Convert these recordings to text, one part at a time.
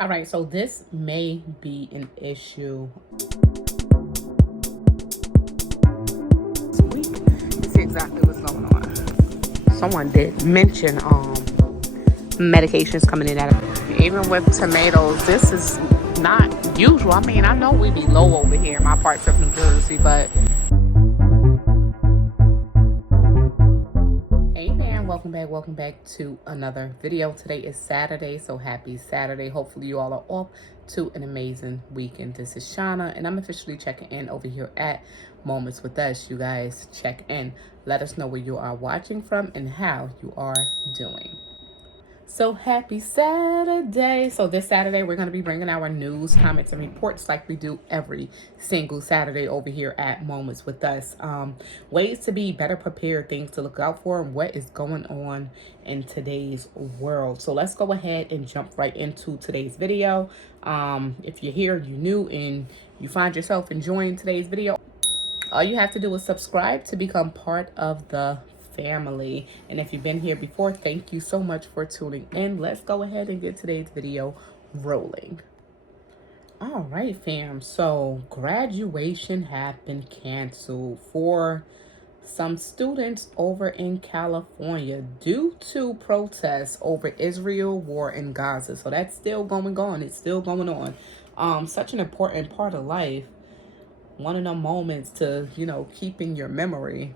All right, so this may be an issue. You see exactly what's going on. Someone did mention medications coming in at even with tomatoes. This is not usual. I mean, I know we be low over here in my parts of New Jersey, but hey man, welcome back to another video. Today is Saturday, so happy Saturday. Hopefully you all are off to an amazing weekend. This is Shauna, and I'm officially checking in over here at Moments with Us. You guys check in. Let us know where you are watching from and how you are doing. So happy Saturday. So this Saturday, we're going to be bringing our news, comments, and reports like we do every single Saturday over here at Moments with Us. Ways to be better prepared, things to look out for, and what is going on in today's world. So let's go ahead and jump right into today's video. If you're here, you're new, and you find yourself enjoying today's video, all you have to do is subscribe to become part of the family. And if you've been here before, thank you so much for tuning in. Let's go ahead and get today's video rolling. All right, fam. So graduation has been canceled for some students over in California due to protests over Israel war in Gaza. So that's still going on. It's still going on. Such an important part of life. One of them moments to, keep in your memory.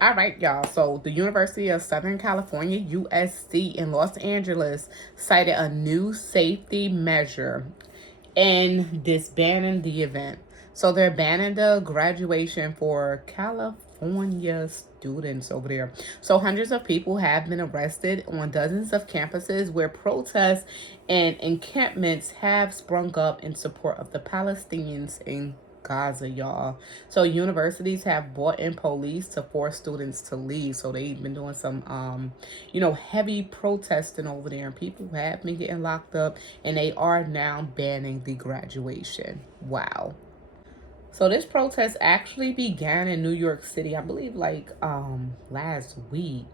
All right, y'all. So the University of Southern California, USC in Los Angeles, cited a new safety measure in disbanding the event. So they're banning the graduation for California students over there. So hundreds of people have been arrested on dozens of campuses where protests and encampments have sprung up in support of the Palestinians in Gaza, y'all. So universities have brought in police to force students to leave. So they've been doing some heavy protesting over there, and people have been getting locked up, and they are now banning the graduation. Wow. So this protest actually began in New York City, I believe last week.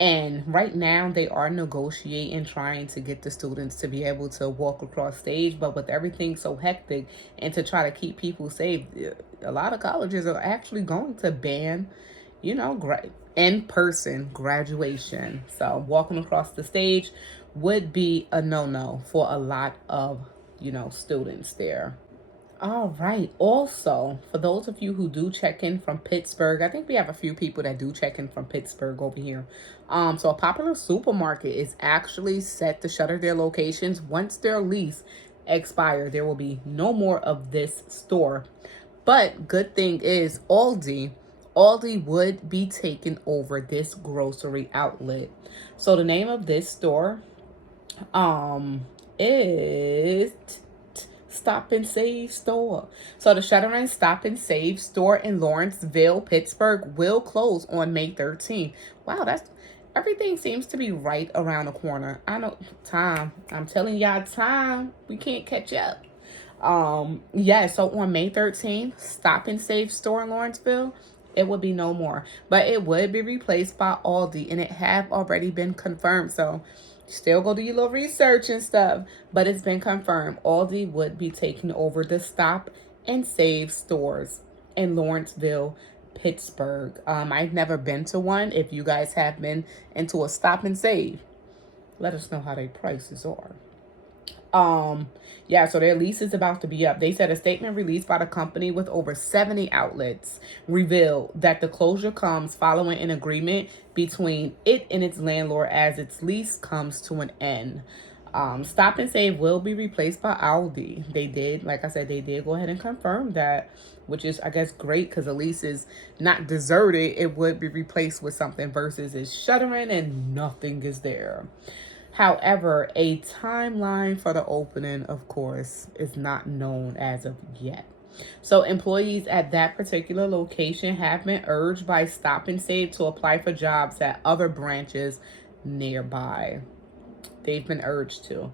And right now they are negotiating, trying to get the students to be able to walk across stage. But with everything so hectic and to try to keep people safe, a lot of colleges are actually going to ban, in-person graduation. So walking across the stage would be a no-no for a lot of, students there. All right. Also, for those of you who do check in from Pittsburgh, I think we have a few people that do check in from Pittsburgh over here. So a popular supermarket is actually set to shutter their locations once their lease expires. There will be no more of this store. But good thing is Aldi would be taking over this grocery outlet. So the name of this store is Stop and Save store. So the shuttering Stop and Save store in Lawrenceville, Pittsburgh will close on May 13th. Wow, everything seems to be right around the corner. I know time. I'm telling y'all time. We can't catch up. So on May 13th, Stop and Save store in Lawrenceville, it would be no more. But it would be replaced by Aldi, and it have already been confirmed. So still go do your little research and stuff, but it's been confirmed. Aldi would be taking over the Stop and Save stores in Lawrenceville, Pittsburgh. I've never been to one. If you guys have been into a Stop and Save, let us know how their prices are. So their lease is about to be up. They said a statement released by the company with over 70 outlets revealed that the closure comes following an agreement between it and its landlord as its lease comes to an end. Stop and Save will be replaced by Aldi. They did go ahead and confirm that, which is, I guess, great because the lease is not deserted. It would be replaced with something versus it's shuttering and nothing is there. However, a timeline for the opening, of course, is not known as of yet. So employees at that particular location have been urged by Stop and Save to apply for jobs at other branches nearby. They've been urged to.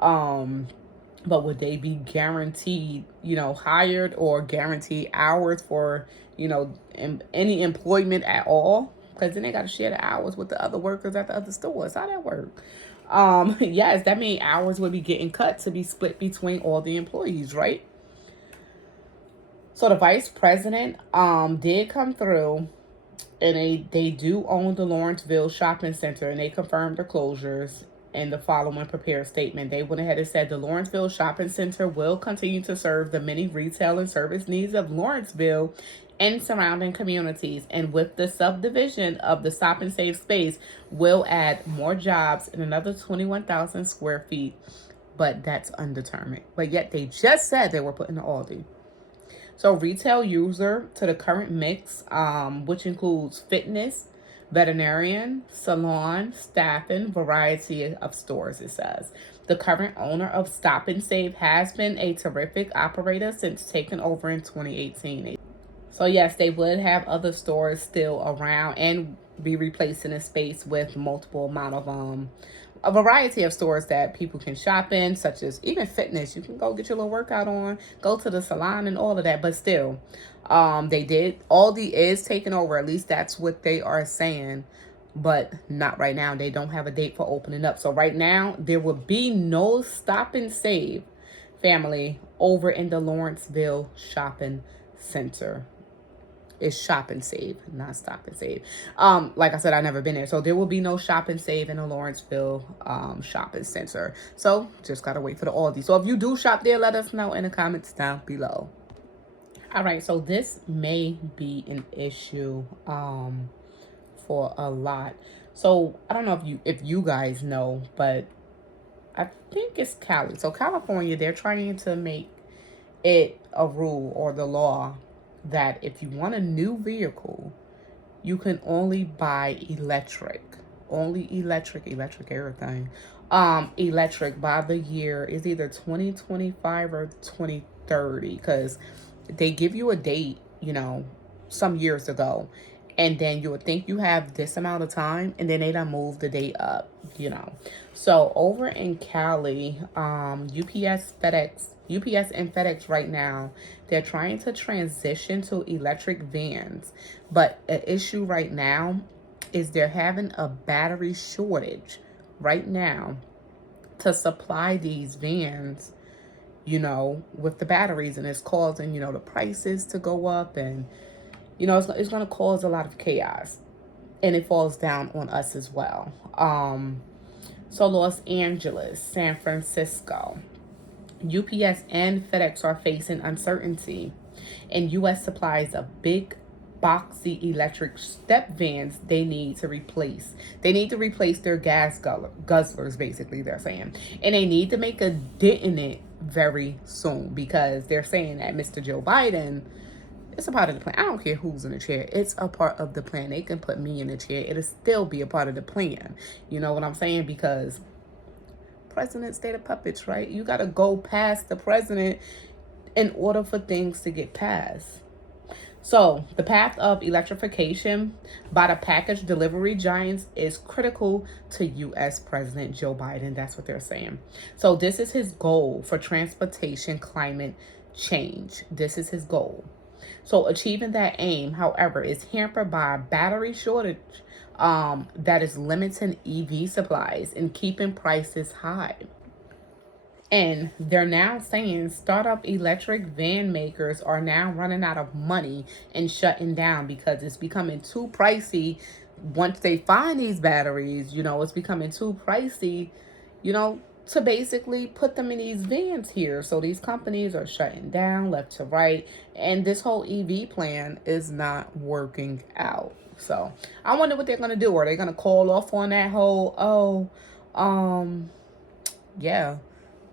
But would they be guaranteed, hired or guaranteed hours for, any employment at all? Because then they got to share the hours with the other workers at the other stores. How that work? Yes, that means hours would be getting cut to be split between all the employees, right? So the vice president did come through, and they do own the Lawrenceville Shopping Center, and they confirmed the closures in the following prepared statement. They went ahead and said the Lawrenceville Shopping Center will continue to serve the many retail and service needs of Lawrenceville and surrounding communities, and with the subdivision of the Stop and Save space will add more jobs in another 21,000 square feet, but that's undetermined. But yet they just said they were putting the Aldi. So retail user to the current mix, which includes fitness, veterinarian, salon, staffing, variety of stores, it says. The current owner of Stop and Save has been a terrific operator since taking over in 2018. So yes, they would have other stores still around and be replacing the space with multiple amount of a variety of stores that people can shop in, such as even fitness. You can go get your little workout on, go to the salon and all of that. But still, Aldi is taking over. At least that's what they are saying. But not right now. They don't have a date for opening up. So right now, there will be no Stop and Save family over in the Lawrenceville Shopping Center. Is Shop and Save, not Stop and Save. Like I said, I've never been there. So there will be no Shop and Save in the Lawrenceville shopping center. So just gotta wait for the Aldi. So if you do shop there, let us know in the comments down below. All right, so this may be an issue for a lot. So I don't know if you guys know, but I think it's Cali. So California, they're trying to make it a rule or the law that if you want a new vehicle, you can only buy electric. Only electric everything. Electric by the year is either 2025 or 2030, because they give you a date, some years ago. And then you would think you have this amount of time, and then they done move the date up. So over in Cali, UPS and FedEx right now, they're trying to transition to electric vans. But an issue right now is they're having a battery shortage right now to supply these vans, with the batteries. And it's causing, the prices to go up. And, it's going to cause a lot of chaos. And it falls down on us as well. So Los Angeles, San Francisco, UPS and FedEx are facing uncertainty, and U.S. supplies of big, boxy electric step vans they need to replace. They need to replace their gas guzzlers, basically, they're saying. And they need to make a dent in it very soon, because they're saying that Mr. Joe Biden, it's a part of the plan. I don't care who's in the chair. It's a part of the plan. They can put me in the chair. It'll still be a part of the plan. You know what I'm saying? Because presidents, they're the puppets, right? You got to go past the president in order for things to get passed. So the path of electrification by the package delivery giants is critical to U.S. President Joe Biden. That's what they're saying. So this is his goal for transportation climate change. This is his goal. So achieving that aim, however, is hampered by a battery shortage that is limiting EV supplies and keeping prices high. And they're now saying startup electric van makers are now running out of money and shutting down because it's becoming too pricey. Once they find these batteries, it's becoming too pricey, to basically put them in these vans here. So these companies are shutting down left to right. And this whole EV plan is not working out. So I wonder what they're going to do. Are they going to call off on that whole, yeah,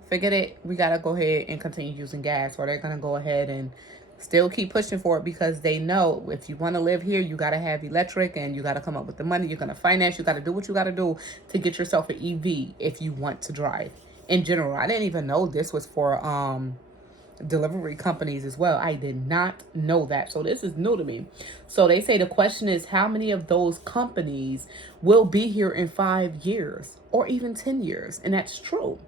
forget it, we got to go ahead and continue using gas? Or they're going to go ahead and still keep pushing for it, because they know if you want to live here, you got to have electric, and you got to come up with the money. You're going to finance. You got to do what you got to do to get yourself an EV if you want to drive. In general, I didn't even know this was for delivery companies as well. I did not know that. So this is new to me. So they say the question is, how many of those companies will be here in 5 years or even 10 years? And that's true.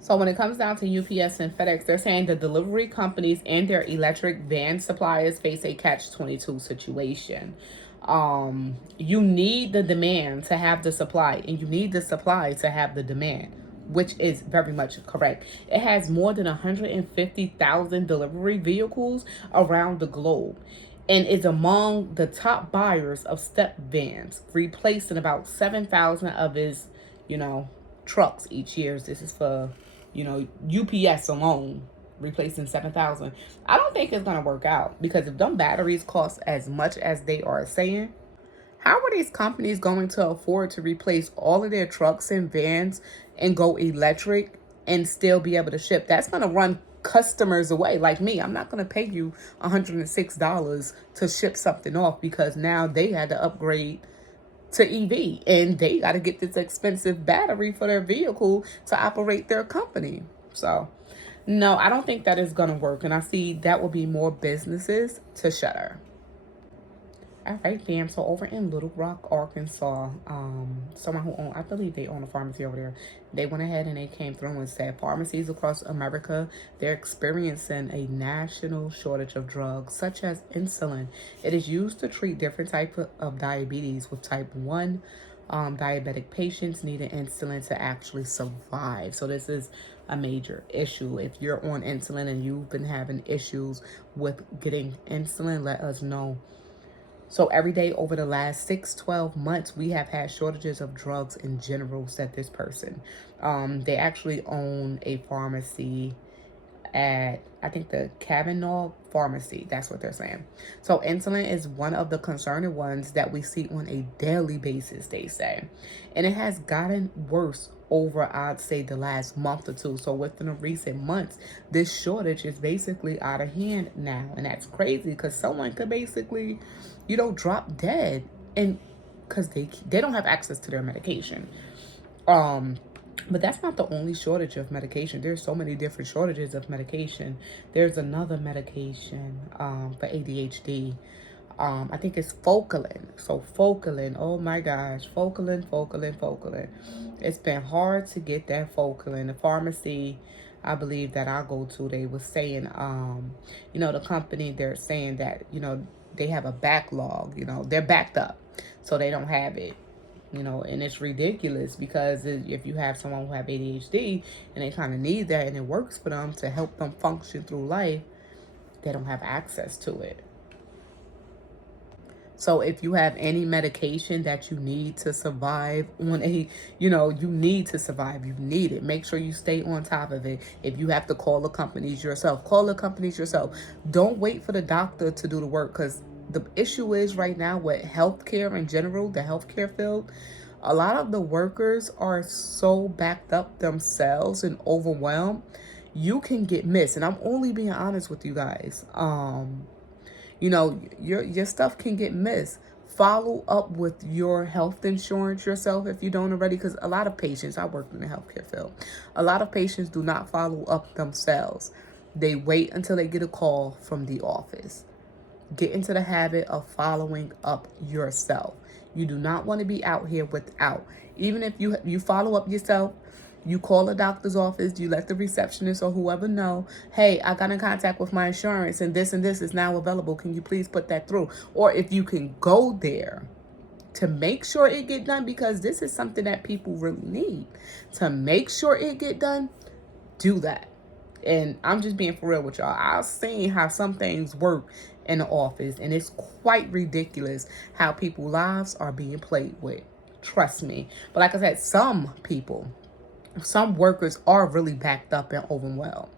So when it comes down to UPS and FedEx, they're saying the delivery companies and their electric van suppliers face a catch-22 situation. You need the demand to have the supply, and you need the supply to have the demand, which is very much correct. It has more than 150,000 delivery vehicles around the globe and is among the top buyers of step vans, replacing about 7,000 of his, you know, trucks each year. This is for, UPS alone, replacing 7,000. I don't think it's going to work out, because if them batteries cost as much as they are saying, how are these companies going to afford to replace all of their trucks and vans and go electric and still be able to ship? That's going to run customers away. Like me, I'm not going to pay you $106 to ship something off, because now they had to upgrade to EV and they got to get this expensive battery for their vehicle to operate their company. So no, I don't think that is going to work. And I see that will be more businesses to shutter. All right, fam. So over in Little Rock, Arkansas, someone who I believe they own a pharmacy over there, they went ahead and they came through and said pharmacies across America, they're experiencing a national shortage of drugs such as insulin. It is used to treat different types of diabetes, with type 1 diabetic patients needing insulin to actually survive. So this is a major issue. If you're on insulin and you've been having issues with getting insulin, let us know. So every day over the last 6-12 months, we have had shortages of drugs in general, said this person. They actually own a pharmacy at, I think, the Kavanaugh Pharmacy. That's what they're saying. So insulin is one of the concerning ones that we see on a daily basis, they say. And it has gotten worse over, I'd say, the last month or two. So within the recent months, this shortage is basically out of hand now. And that's crazy, because someone could basically, drop dead, and because they don't have access to their medication. But that's not the only shortage of medication. There's so many different shortages of medication. There's another medication for ADHD. I think it's Focalin. So Focalin, oh my gosh, Focalin. It's been hard to get that Focalin. The pharmacy, I believe, that I go to, they was saying, the company, they're saying that, they have a backlog, they're backed up, so they don't have it. And it's ridiculous, because if you have someone who have ADHD and they kind of need that and it works for them to help them function through life, they don't have access to it. So if you have any medication that you need to survive on you need to survive, you need it. Make sure you stay on top of it. If you have to call the companies yourself, call the companies yourself. Don't wait for the doctor to do the work, because the issue is right now with healthcare in general, the healthcare field, a lot of the workers are so backed up themselves and overwhelmed, you can get missed. And I'm only being honest with you guys. Your stuff can get missed. Follow up with your health insurance yourself if you don't already, because a lot of patients, I work in the healthcare field, a lot of patients do not follow up themselves. They wait until they get a call from the office. Get into the habit of following up yourself. You do not want to be out here without. Even if you follow up yourself, you call the doctor's office, you let the receptionist or whoever know, hey, I got in contact with my insurance and this is now available. Can you please put that through? Or if you can go there to make sure it get done, because this is something that people really need. To make sure it get done, do that. And I'm just being for real with y'all. I've seen how some things work in the office, and it's quite ridiculous how people's lives are being played with. Trust me. But like I said, some workers are really backed up and overwhelmed.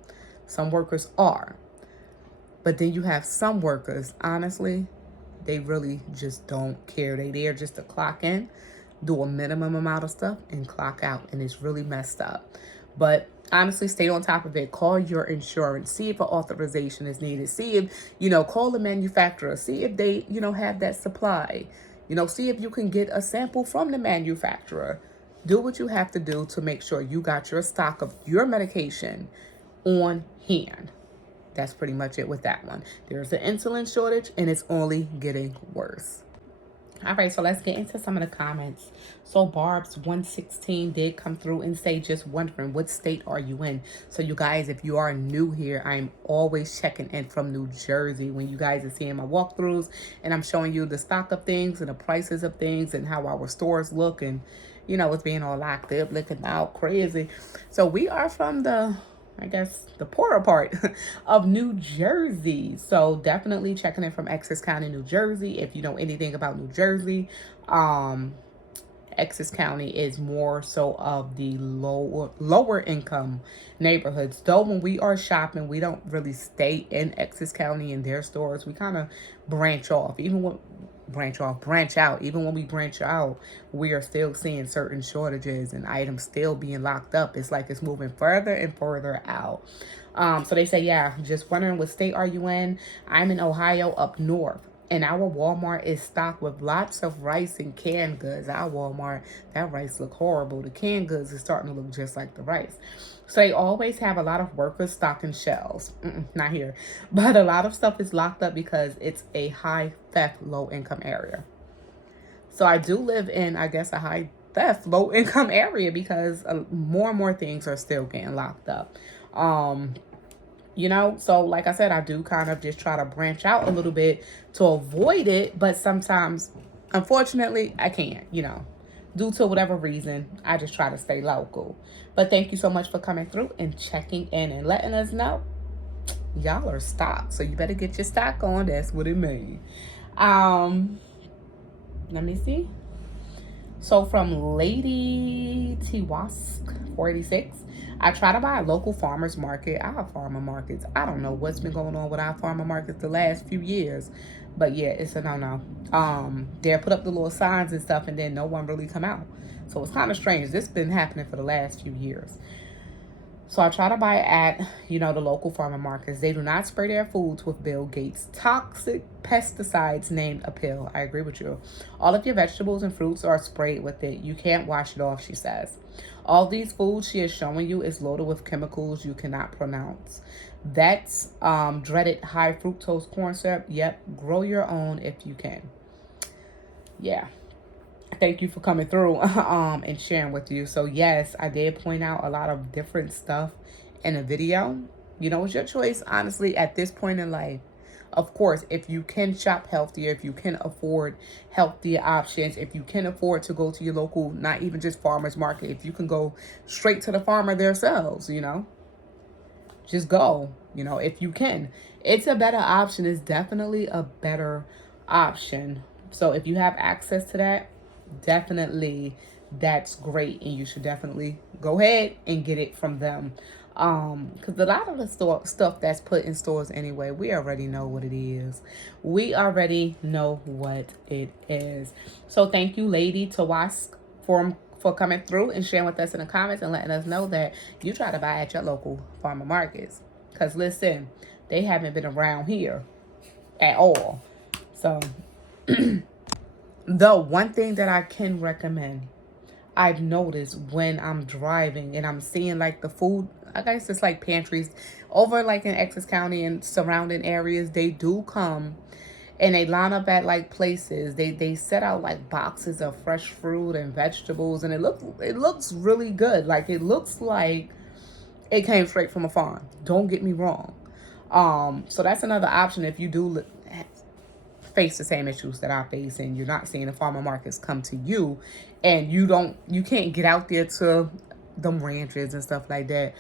Some workers are. But then you have some workers, honestly, they really just don't care. They there just to clock in, do a minimum amount of stuff, and clock out. And it's really messed up. But honestly, stay on top of it. Call your insurance. See if an authorization is needed. See if, call the manufacturer. See if they, have that supply. See if you can get a sample from the manufacturer. Do what you have to do to make sure you got your stock of your medication on hand. That's pretty much it with that one. There's an insulin shortage, and it's only getting worse. All right, so let's get into some of the comments. So Barb's 116 did come through and say, just wondering, what state are you in? So you guys, if you are new here, I'm always checking in from New Jersey when you guys are seeing my walkthroughs, and I'm showing you the stock of things and the prices of things and how our stores look, and you know, it's being all locked up, looking out crazy. So we are from the, I guess, the poorer part of New Jersey. So definitely checking in from Essex County, New Jersey. If you know anything about New Jersey, Essex County is more so of the lower income neighborhoods. Though when we are shopping, we don't really stay in Essex County in their stores. We kind of branch off. Branch out. Even when we branch out, we are still seeing certain shortages and items still being locked up. It's like it's moving further and further out. So they say, yeah, just wondering what state are you in? I'm in Ohio up north. And our Walmart is stocked with lots of rice and canned goods. Our Walmart, that rice look horrible. The canned goods is starting to look just like the rice. So they always have a lot of workers stocking shelves. Not here. But a lot of stuff is locked up because it's a high theft, low income area. So I do live in, I guess, a high theft, low income area because more and more things are still getting locked up. You know, so like I said, I do kind of just try to branch out a little bit to avoid it. But sometimes, unfortunately, I can't, you know, due to whatever reason. I just try to stay local. But thank you so much for coming through and checking in and letting us know y'all are stocked. So you better get your stock on. That's what it means. Let me see. So from Lady Tiwask 486, I try to buy a local farmer's market. Our farmer markets, I don't know what's been going on with our farmer markets the last few years, but yeah, it's a no-no. They'll put up the little signs and stuff, and then no one really come out. So it's kind of strange. This has been happening for the last few years. So I try to buy at, you know, the local farmer markets. They do not spray their foods with Bill Gates' toxic pesticides named a pill. I agree with you. All of your vegetables and fruits are sprayed with it. You can't wash it off, she says. All these foods she is showing you is loaded with chemicals you cannot pronounce. That's dreaded high fructose corn syrup. Yep, grow your own if you can. Yeah. Thank you for coming through and sharing with you. So yes, I did point out a lot of different stuff in the video. You know, it's your choice, honestly, at this point in life. Of course, if you can shop healthier, if you can afford healthier options, if you can afford to go to your local, not even just farmer's market, if you can go straight to the farmer themselves, you know, just go, you know, if you can. It's a better option. It's definitely a better option. So if you have access to that, definitely that's great, and you should definitely go ahead and get it from them, because a lot of the stuff that's put in stores anyway, we already know what it is. So thank you, Lady Tawask, for coming through and sharing with us in the comments and letting us know that you try to buy at your local farmer markets, because listen, they haven't been around here at all. So the one thing that I can recommend, I've noticed when I'm driving and I'm seeing like the food, I guess it's like pantries over like in Essex County and surrounding areas, they do come and they line up at like places. They set out like boxes of fresh fruit and vegetables, and it looks really good. Like it looks like it came straight from a farm. Don't get me wrong. So that's another option if you do face the same issues that I face and you're not seeing the farmer markets come to you, and you can't get out there to them ranches and stuff like that.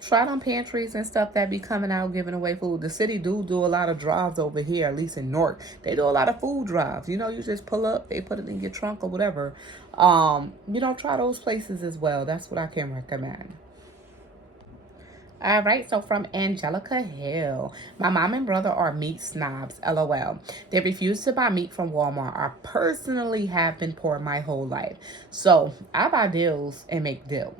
Try them pantries and stuff that be coming out giving away food. The city do a lot of drives over here, at least in Newark. They do a lot of food drives. You know, you just pull up, they put it in your trunk or whatever. You know, try those places as well. That's what I can recommend. All right, so from Angelica Hill. My mom and brother are meat snobs, LOL. They refuse to buy meat from Walmart. I personally have been poor my whole life. So I buy deals and make dill.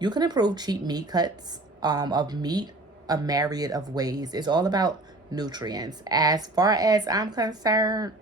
You can improve cheap meat cuts of meat a myriad of ways. It's all about nutrients. As far as I'm concerned,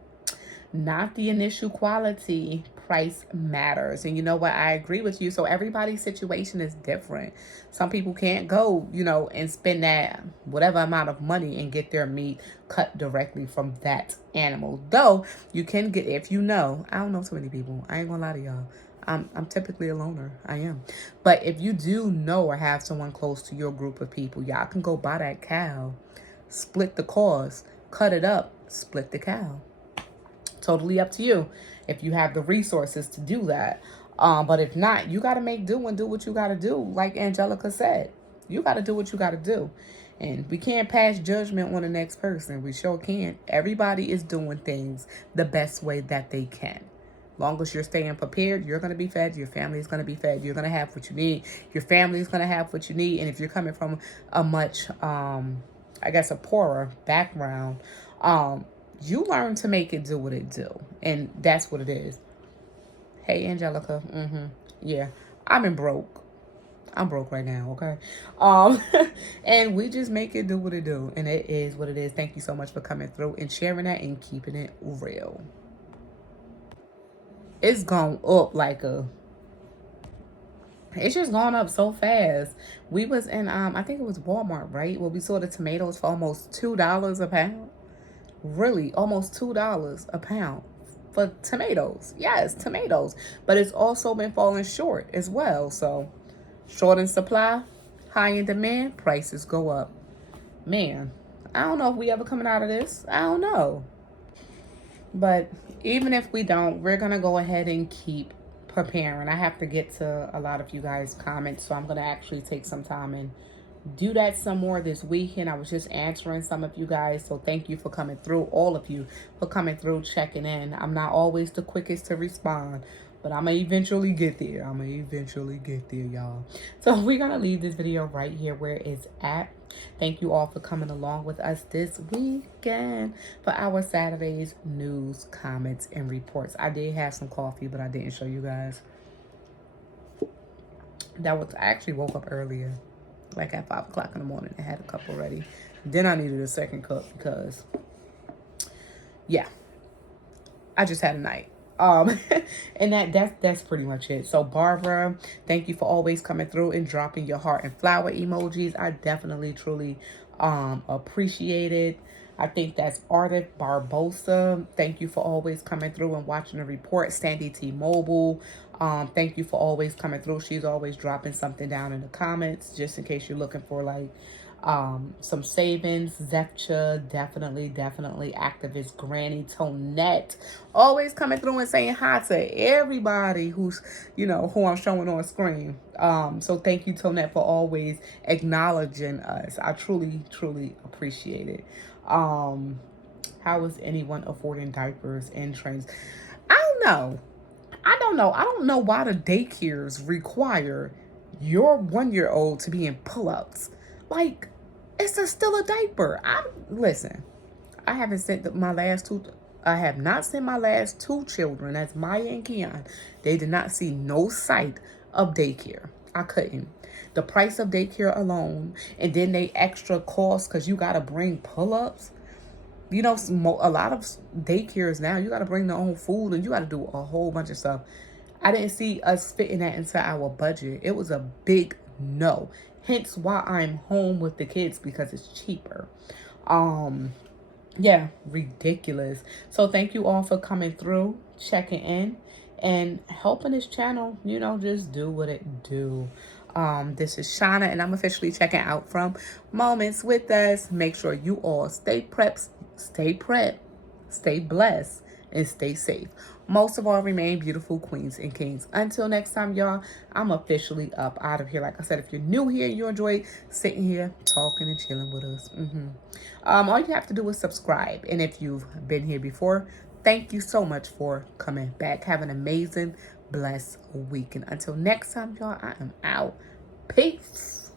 not the initial quality. price matters. And you know what? I agree with you. So everybody's situation is different. Some people can't go, and spend that whatever amount of money and get their meat cut directly from that animal. Though you can get, if I don't know so many people. I ain't gonna lie to y'all. I'm typically a loner. I am. But if you do know or have someone close to your group of people, y'all can go buy that cow, split the cost, cut it up, split the cow. Totally up to you if you have the resources to do that. But if not, you got to make do and do what you got to do. Like Angelica said, you got to do what you got to do. And we can't pass judgment on the next person. We sure can't. Everybody is doing things the best way that they can. Long as you're staying prepared, you're going to be fed. Your family is going to be fed. You're going to have what you need. Your family is going to have what you need. And if you're coming from a much, a poorer background, you learn to make it do what it do. And that's what it is. Hey, Angelica. Yeah, I'm broke. I'm broke right now, okay? And we just make it do what it do. And it is what it is. Thank you so much for coming through and sharing that and keeping it real. It's gone up it's just gone up so fast. We was in, I think it was Walmart, right? Where we saw the tomatoes for almost $2 a pound. Really, almost $2 a pound for tomatoes. Yes, tomatoes. But it's also been falling short as well. So, short in supply, high in demand, prices go up. Man, I don't know if we ever coming out of this. I don't know. But even if we don't, we're going to go ahead and keep preparing. I have to get to a lot of you guys' comments, so I'm going to actually take some time and do that some more this weekend. I was just answering some of you guys, so thank you for coming through, all of you for coming through, checking in. I'm not always the quickest to respond, but I'm gonna eventually get there. Y'all. So we're gonna leave this video right here where it's at. Thank you all for coming along with us this weekend for our Saturday's news, comments, and reports. I did have some coffee, but I didn't show you guys. I actually woke up earlier, like at 5 o'clock in the morning. I had a cup already. Then I needed a second cup because, yeah, I just had a night. And that's pretty much it. So Barbara, thank you for always coming through and dropping your heart and flower emojis. I definitely, truly appreciate it. I think that's Ardith Barbosa. Thank you for always coming through and watching the report. Sandy T Mobile. Thank you for always coming through. She's always dropping something down in the comments just in case you're looking for like some savings. Zepcha, definitely activist Granny Tonette, always coming through and saying hi to everybody who's who I'm showing on screen. So thank you, Tonette, for always acknowledging us. I truly appreciate it. How is anyone affording diapers and trains? I don't know. I don't know why the daycares require your 1-year-old to be in pull-ups. Like, it's still a diaper. Listen, I haven't sent my last two. I have not sent my last 2 children. That's Maya and Keon. They did not see no sight of daycare. I couldn't. The price of daycare alone, and then they extra cost because you got to bring pull-ups. A lot of daycares now, you got to bring their own food and you got to do a whole bunch of stuff. I didn't see us fitting that into our budget. It was a big no. Hence why I'm home with the kids, because it's cheaper. Yeah, ridiculous. So thank you all for coming through, checking in, and helping this channel, just do what it do. This is Shauna, and I'm officially checking out from Moments with Us. Make sure you all stay prepped, stay blessed, and stay safe. Most of all, remain beautiful queens and kings. Until next time, y'all, I'm officially up out of here. Like I said, if you're new here, you enjoy sitting here talking and chilling with us. All you have to do is subscribe. And if you've been here before, thank you so much for coming back. Have an amazing, blessed week. And until next time, y'all, I am out. Peace.